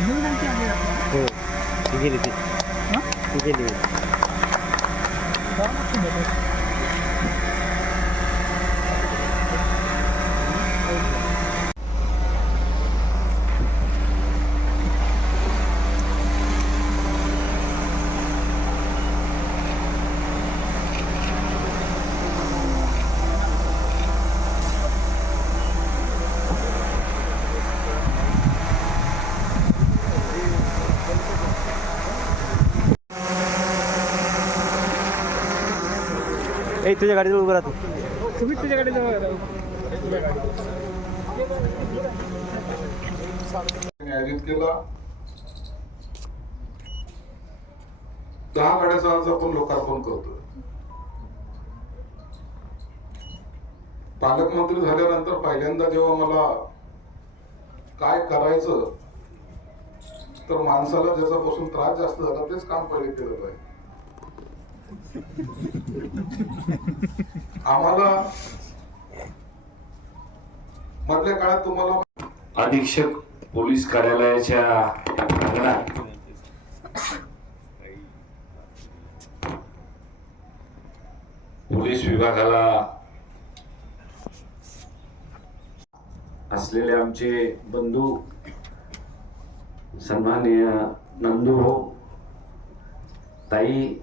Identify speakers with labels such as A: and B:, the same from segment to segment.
A: घेऊन जायची आधी आपल्याला.
B: हो ती गेली ती
A: हा?
B: ती गेली
A: जाऊ नका तुम्ही.
B: ए तुझ्या गाडीवर उभं राहतो.
A: तुम्ही
C: आयोजित केला. दहा गाड्याचा आज आपण लोकार्पण करतोय. पालकमंत्री झाल्यानंतर पहिल्यांदा जेव्हा मला काय करायचं तर माणसाला ज्याच्यापासून त्रास जास्त झाला तेच काम पहिले केलं पाहिजे. आम्हाला मधल्या काळात तुम्हाला
D: अधीक्षक पोलीस कार्यालयाच्या अंगणात पोलीस विभागाला असलेले आमचे बंधू सन्माननीय नंदू ताई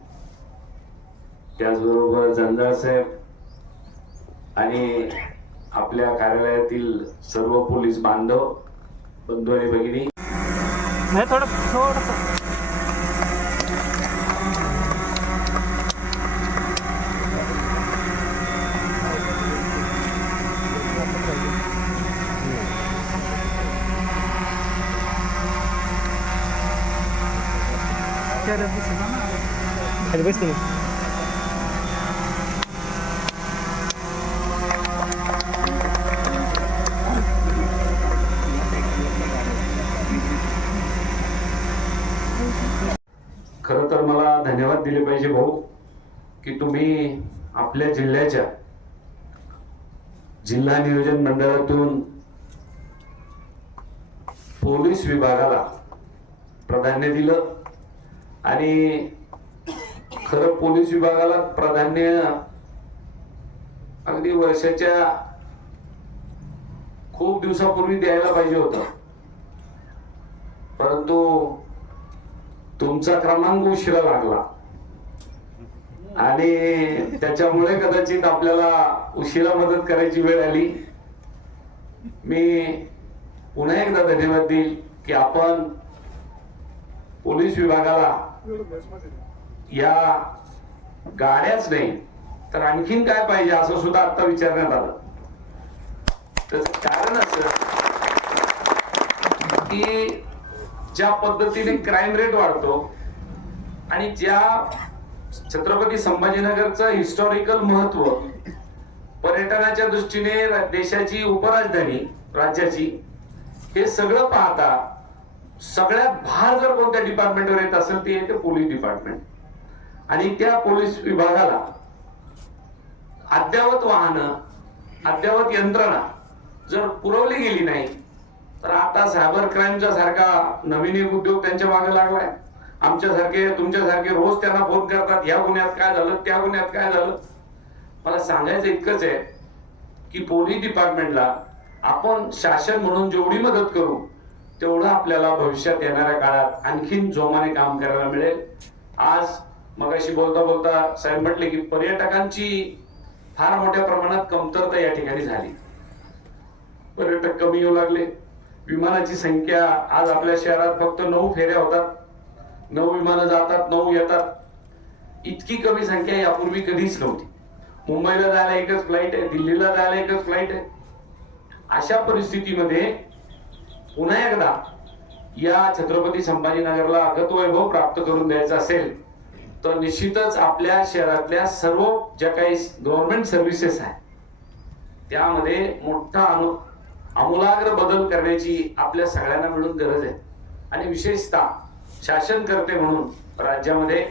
D: त्याचबरोबर जंजाळ साहेब आणि आपल्या कार्यालयातील सर्व पोलीस बांधव बंधू आणि भगिनी.
A: नाही थोडं डब्बी सुद्धा ना
B: खाली बस तुम्ही
D: खरं तर मला धन्यवाद भाऊ की तुम्ही आपल्या जिल्ह्याच्या जिल्हा नियोजन मंडळातून पोलीस विभागाला प्राधान्य दिलं आणि खरं पोलीस विभागाला प्राधान्य अगदी वर्षाच्या खूप दिवसापूर्वी द्यायला पाहिजे होतं. परंतु तुमचा क्रमांक उशिरा लागला. आणि त्याच्यामुळे कदाचित आपल्याला उशिरा मदत करायची वेळ आली. मी पुन्हा एकदा धन्यवाद देईल की आपण पोलीस विभागाला या गाड्याच नाही तर आणखीन काय पाहिजे असं सुद्धा आता विचारण्यात आलं. त्याच कारण असं की ज्या पद्धतीने क्राईम रेट वाढतो आणि ज्या छत्रपती संभाजीनगरचं हिस्टॉरिकल महत्त्व पर्यटनाच्या दृष्टीने देशाची उपराजधानी राज्याची हे सगळं पाहता सगळ्यात भार जर कोणत्या डिपार्टमेंटवर येत असेल ते येते पोलीस डिपार्टमेंट आणि त्या पोलीस विभागाला अद्ययावत वाहनं अद्ययावत यंत्रणा जर पुरवली गेली नाही तर आता सायबर क्राईमच्या सारखा नवीन एक उद्योग त्यांच्या मागे लागलाय. आमच्यासारखे तुमच्यासारखे रोज त्यांना फोन करतात या गुन्ह्यात काय झालं? त्या गुन्ह्यात काय झालं? मला सांगायचं इतकंच आहे की पोलीस डिपार्टमेंटला आपण शासन म्हणून जेवढी मदत करू तेवढं आपल्याला भविष्यात येणाऱ्या काळात आणखीन जोमाने काम करायला मिळेल. आज मगाशी बोलता बोलता साहेब म्हटले की पर्यटकांची फार मोठ्या प्रमाणात कमतरता या ठिकाणी झाली. पर्यटक कमी येऊ लागले. विमानाची संख्या आज आपल्या शहरात फक्त नऊ फेऱ्या होतात. नऊ विमानं जातात नऊ येतात. इतकी कमी संख्या यापूर्वी कधीच नव्हती. मुंबईला जायला एकच फ्लाईट आहे दिल्लीला जायला एकच फ्लाईट आहे. अशा परिस्थितीमध्ये पुन्हा एकदा या छत्रपती संभाजीनगरला अगत वैभव प्राप्त करून द्यायचा असेल तर निश्चितच आपल्या शहरातल्या सर्व ज्या काही गव्हर्नमेंट सर्व्हिसेस आहेत त्यामध्ये मोठा अनु आमूलाग्र बदल करण्याची आपल्या सगळ्यांना मिळून गरज आहे. आणि विशेषतः शासनकर्ते म्हणून राज्यामध्ये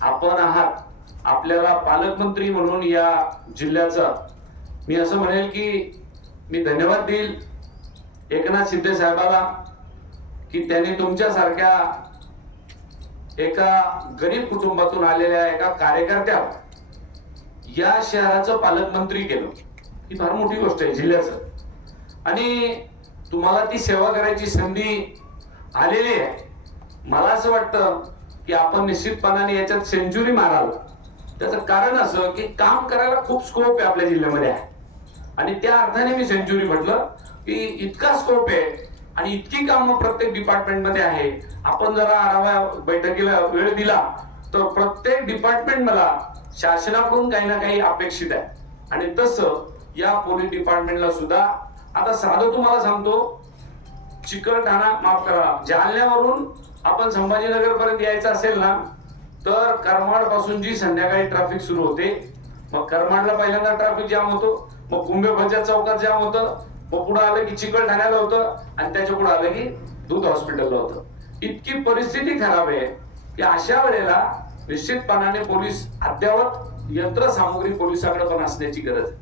D: आपण आहात आपल्याला पालकमंत्री म्हणून या जिल्ह्याचा मी असं म्हणेल की मी धन्यवाद देईल एकनाथ शिंदे साहेबाला की त्यांनी तुमच्यासारख्या एका गरीब कुटुंबातून आलेल्या एका कार्यकर्त्या या शहराचं पालकमंत्री केलं. ही फार मोठी गोष्ट आहे जिल्ह्याचं. आणि तुम्हाला ती सेवा करायची संधी आलेली आहे. मला असं वाटतं की आपण निश्चितपणाने याच्यात सेंचुरी माराल. त्याचं कारण असं की काम करायला खूप स्कोप आहे आपल्या जिल्ह्यामध्ये आहे. आणि त्या अर्थाने मी सेंचुरी म्हटलं की इतका स्कोप आहे आणि इतकी कामं प्रत्येक डिपार्टमेंटमध्ये आहे. आपण जरा आढावा बैठकीला वेळ दिला तर प्रत्येक डिपार्टमेंट मला शासनाकडून काही ना काही अपेक्षित आहे. आणि तसं या पोलीस डिपार्टमेंटला सुद्धा आता साधं तुम्हाला सांगतो चिकलठाणा माफ करा जालन्यावरून आपण संभाजीनगर पर्यंत यायचं असेल ना तर करमाडपासून जी संध्याकाळी ट्रॅफिक सुरू होते मग करमाडला पहिल्यांदा ट्रॅफिक जाम होतो मग कुंभे भजा चौकात जाम होतं मग पुढे आलं की चिकलठाण्याला होतं आणि त्याच्या पुढे आलं की दूध हॉस्पिटलला होतं. इतकी परिस्थिती खराब आहे की अशा वेळेला निश्चितपणाने पोलीस अद्यावत यंत्रसामुग्री पोलिसाकडे पण असण्याची गरज आहे.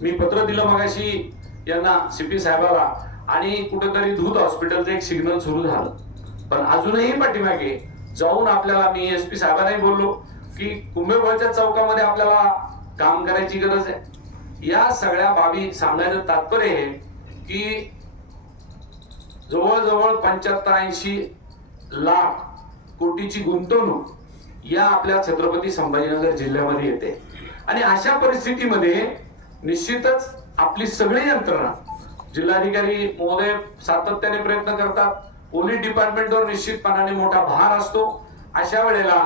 D: मी पत्र दिलं मगाशी यांना सीपी साहेबाला आणि कुठेतरी दूध हॉस्पिटलचं एक सिग्नल सुरू झालं. पण अजूनही पाठीमागे जाऊन आपल्याला मी एस पी साहेबांनाही बोललो की कुंभेबळच्या चौकामध्ये आपल्याला काम करायची गरज आहे. या सगळ्या बाबी सांगायचं तात्पर्य आहे की जवळजवळ पंच्याहत्तर ऐंशी लाख कोटीची गुंतवणूक या आपल्या छत्रपती संभाजीनगर जिल्ह्यामध्ये येते. आणि अशा परिस्थितीमध्ये निश्चितच आपली सगळी यंत्रणा जिल्हाधिकारी महोदय सातत्याने प्रयत्न करतात. पोलीस डिपार्टमेंटवर निश्चितपणाने मोठा भार असतो. अशा वेळेला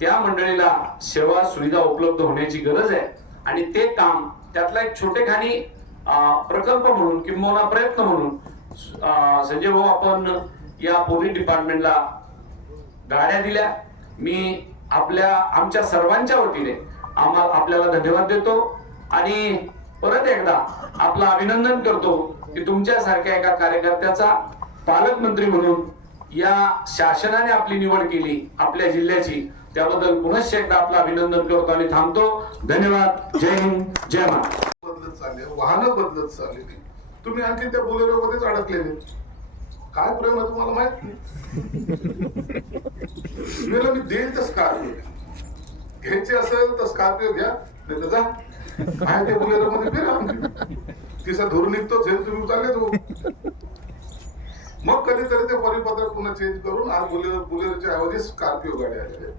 D: त्या मंडळीला सेवा सुविधा उपलब्ध होण्याची गरज आहे. आणि ते काम त्यातला एक छोटेखानी प्रकल्प म्हणून किंबहुना प्रयत्न म्हणून संजय भाऊ आपण या पोलीस डिपार्टमेंटला गाड्या दिल्या. मी आपल्या आमच्या सर्वांच्या वतीने आम्हाला आपल्याला धन्यवाद देतो. आणि परत एकदा आपलं अभिनंदन करतो की तुमच्यासारख्या एका कार्यकर्त्याचा पालकमंत्री म्हणून या शासनाने आपली निवड केली आपल्या जिल्ह्याची त्याबद्दल पुनश्च एकदा आपलं अभिनंदन करतो आणि थांबतो. धन्यवाद. जय हिंद. जय महाराष्ट्र.
C: बदलत चालले वाहनं बदलत चाललेली. तुम्ही आणखी त्या बोलेरो मध्येच अडकलेले. काय प्रेम आहे तुम्हाला माहीत नाही? मी मी देईल तर स्कॉर्पिओ घ्यायचे असेल तर स्कॉर्पिओ घ्या नाही तर जा. आहे त्या बोलेरो मध्ये फिरा तिचा धुरून निघतो झेल तुम्ही चालले तो हो. मग कधीतरी ते परिपत्रक पुन्हा चेंज करून आज बुलेरो बुलेरोच्या ऐवजी स्कॉर्पिओ गाड्या आलेल्या आहेत.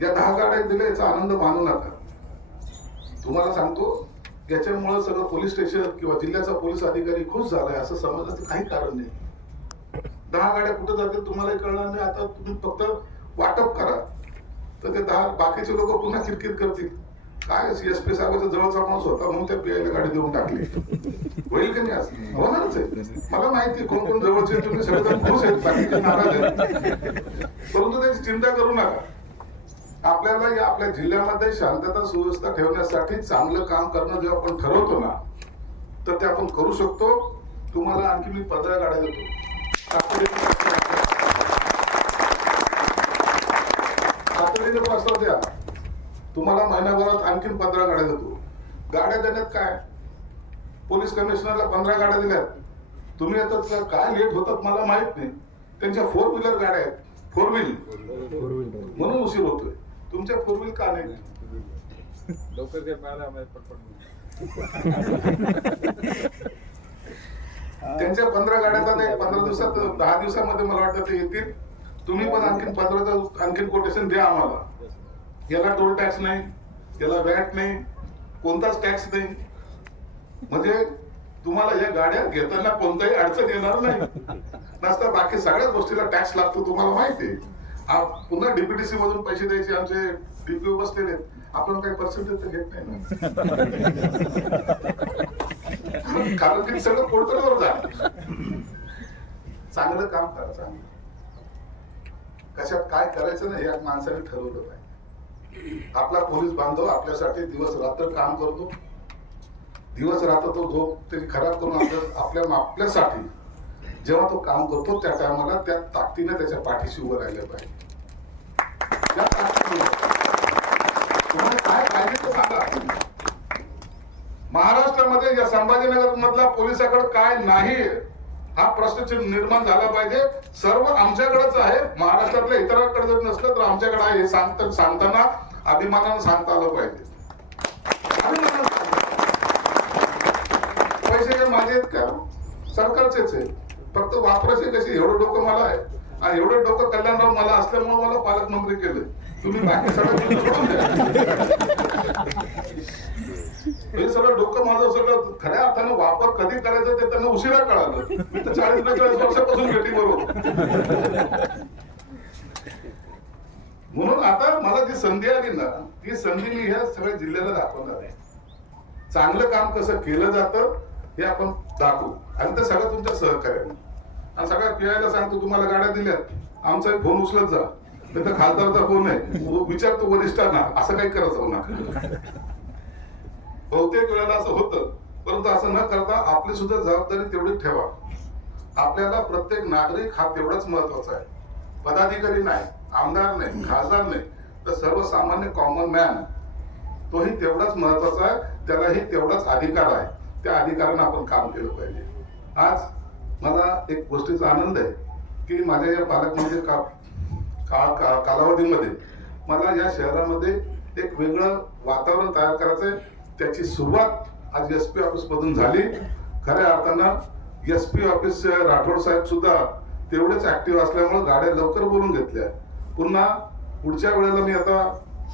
C: या दहा गाड्या दिल्या याचा आनंद मानू नका. तुम्हाला सांगतो याच्यामुळे सगळं पोलीस स्टेशन किंवा जिल्ह्याचा पोलीस अधिकारी खुश झालाय असं समजण्याचं काही कारण नाही. दहा गाड्या कुठे जातील तुम्हालाही कळणार नाही. आता तुम्ही फक्त वाटप करा. तर ते दहा बाकीचे लोक पुन्हा किरकिर करतील. काय एस पी साहेबाचा जवळचा माणूस होता म्हणून त्या पीआयला गाडी देऊन टाकली. होईल की नाही होणारच आहे. मला माहिती कोण कोण जवळचे तुम्ही सगळेजण खुश आहेत बाकीचे नाराज आहेत. परंतु त्याची चिंता करू नका. आपल्याला या आपल्या जिल्ह्यामध्ये शांतता सुव्यवस्था ठेवण्यासाठी चांगलं काम करणं जेव्हा आपण ठरवतो ना तर ते आपण करू शकतो. तुम्हाला आणखी मी पंधरा गाड्या देतो. तातडीने प्रस्ताव द्या. तुम्हाला महिन्याभरात आणखीन पंधरा गाड्या देतो. गाड्या देण्यात काय? पोलीस कमिशनरला पंधरा गाड्या दिल्यात. तुम्ही का? काय लेट होतात मला माहीत नाही. त्यांच्या फोर व्हीलर गाड्या आहेत. फोर व्हील म्हणून उशीर होतोय. तुमच्या फोर व्हील का नाही? त्यांच्या पंधरा गाड्या एक पंधरा दिवसात दहा दिवसामध्ये मला वाटतं ते येतील. तुम्ही पण आणखीन पंधरा आणखीन कोटेशन द्या आम्हाला. याला टोल टॅक्स नाही याला वॅट नाही कोणताच टॅक्स नाही. म्हणजे तुम्हाला या गाड्या घेताना कोणताही अडचण येणार नाही. नसता बाकी सगळ्याच गोष्टीला टॅक्स लागतो तुम्हाला माहिती आहे. पुन्हा डीपीटीसी मधून पैसे द्यायचे आमचे डीपीओ बसलेले आपण काही पर्सेंटेज तर घेत नाही ना. कारण की सगळं पोर्टलवर जा चांगलं काम करा चांगलं. कशात काय करायचं ना हे माणसाने ठरवलं पाहिजे. आपला पोलीस बांधव आपल्यासाठी दिवस रात्र काम करतो. दिवस रात्र तो झोप ते खराब करून आपल्या आपल्या आपल्यासाठी जेव्हा तो काम करतो त्या टायमाला त्या ताकदीने त्याच्या पाठीशी उभं राहिलं पाहिजे. काय पाहिजे तो सांगा. महाराष्ट्रामध्ये या संभाजीनगर मधला पोलिसाकडे काय नाही हा प्रश्न निर्माण झाला पाहिजे. सर्व आमच्याकडेच आहे. महाराष्ट्रातल्या इतरांकडे जर नसलं तर आमच्याकडे आहे हे सांगता सांगताना अभिमानानं सांगता आलं पाहिजे. अभिमानानं पैसे काय माझे आहेत का? सरकारचेच आहे फक्त वापरायचे कसे? एवढं डोकं मला आहे. आणि एवढं डोकं कल्याणराव मला असल्यामुळे मला पालकमंत्री केले. तुम्ही बाकी सगळं हे सगळं डोकं माझं सगळं खऱ्या अर्थानं वापर कधी करायचा ते त्यांना उशिरा कळालं. मी तर चाळीस बेचाळीस वर्षापासून भेटी बरोबर म्हणून आता मला जी संधी आली ना ती संधी मी ह्या सगळ्या जिल्ह्याला दाखवणार आहे. चांगलं काम कसं केलं जातं हे आपण दाखवू. आणि ते सगळं तुमच्या सहकार्याने. आणि सगळ्या पियायला सांगतो तुम्हाला गाड्या दिल्यात. आमचा एक फोन उचलत जा. नाही तर खासदारचा फोन आहे? तो विचारतो वरिष्ठांना असं काही करत जाऊ हो नका बहुतेक वेळेला असं होतं. परंतु असं न करता आपली सुद्धा जबाबदारी तेवढी ठेवा. आपल्याला प्रत्येक नागरिक हा तेवढाच महत्त्वाचा आहे. पदाधिकारी नाही. आमदार नाही खासदार नाही तर सर्वसामान्य कॉमन मॅन तोही तेवढाच महत्त्वाचा आहे त्यालाही तेवढाच अधिकार आहे. त्या अधिकारानं आपण काम केलं पाहिजे. आज मला एक गोष्टीचा आनंद आहे की माझ्या या पालकमंत्री का काळ का- कालावधीमध्ये मला या शहरामध्ये एक वेगळं वातावरण तयार करायचं आहे त्याची सुरुवात आज एस पी ऑफिसमधून झाली. खऱ्या अर्थानं एस पी ऑफिस राठोड साहेब सुद्धा तेवढेच ऍक्टिव्ह असल्यामुळे गाड्या लवकर बोलून घेतल्या. पुन्हा पुढच्या वेळेला मी आता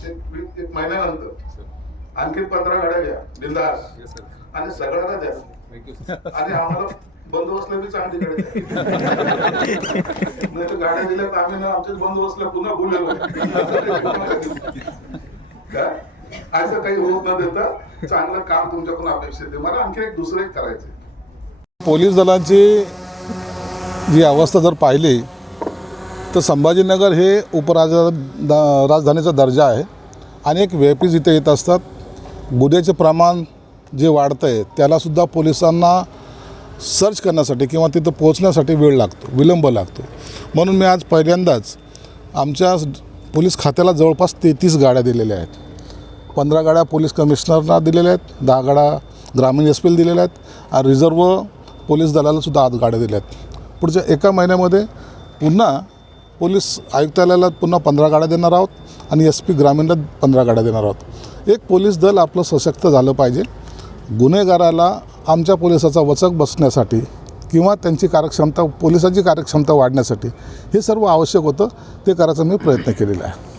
C: एक एक महिन्यानंतर आणखी पंधरा गाड्या घ्या बिंदास. आणि सगळ्यांना द्या. आणि आम्हाला बंदोबस्तला बी चांगली. नाही तर गाड्या दिल्या तर आम्ही ना आमच्याच बंदोबस्तला पुन्हा बोलेलो काय असं काही होत न देता चांगलं काम तुमच्याकडून अपेक्षित आहे मला आणखी एक दुसरं एक करायचं.
E: पोलीस दलाची जी अवस्था जर पाहिली तर संभाजीनगर हे उपराजा द- राजधानीचा दर्जा आहे. आणि एक व्ही इथे येत असतात. गुन्ह्याचे प्रमाण जे वाढतं आहे त्यालासुद्धा पोलिसांना सर्च करण्यासाठी किंवा तिथं पोहोचण्यासाठी वेळ लागतो विलंब लागतो. म्हणून मी आज पहिल्यांदाच आमच्या पोलीस खात्याला जवळपास तेहतीस गाड्या दिलेल्या आहेत. पंधरा गाड्या पोलीस कमिशनरना दिलेल्या आहेत दहा गाड्या ग्रामीण एस पीला दिलेल्या आहेत आणि रिझर्व पोलीस दलालासुद्धा गाड्या दिल्या आहेत. पुढच्या एका महिन्यामध्ये पुन्हा पोलीस आयुक्तालयाला पुन्हा पंधरा गाड्या देणार आहोत आणि एस पी ग्रामीणला पंधरा गाड्या देणार आहोत. एक पोलीस दल आपलं सशक्त झालं पाहिजे. गुन्हेगाराला आमच्या पोलिसाचा वचक बसण्यासाठी किंवा त्यांची कार्यक्षमता पोलिसाची कार्यक्षमता वाढण्यासाठी हे सर्व आवश्यक होतं ते करायचा मी प्रयत्न केलेला आहे.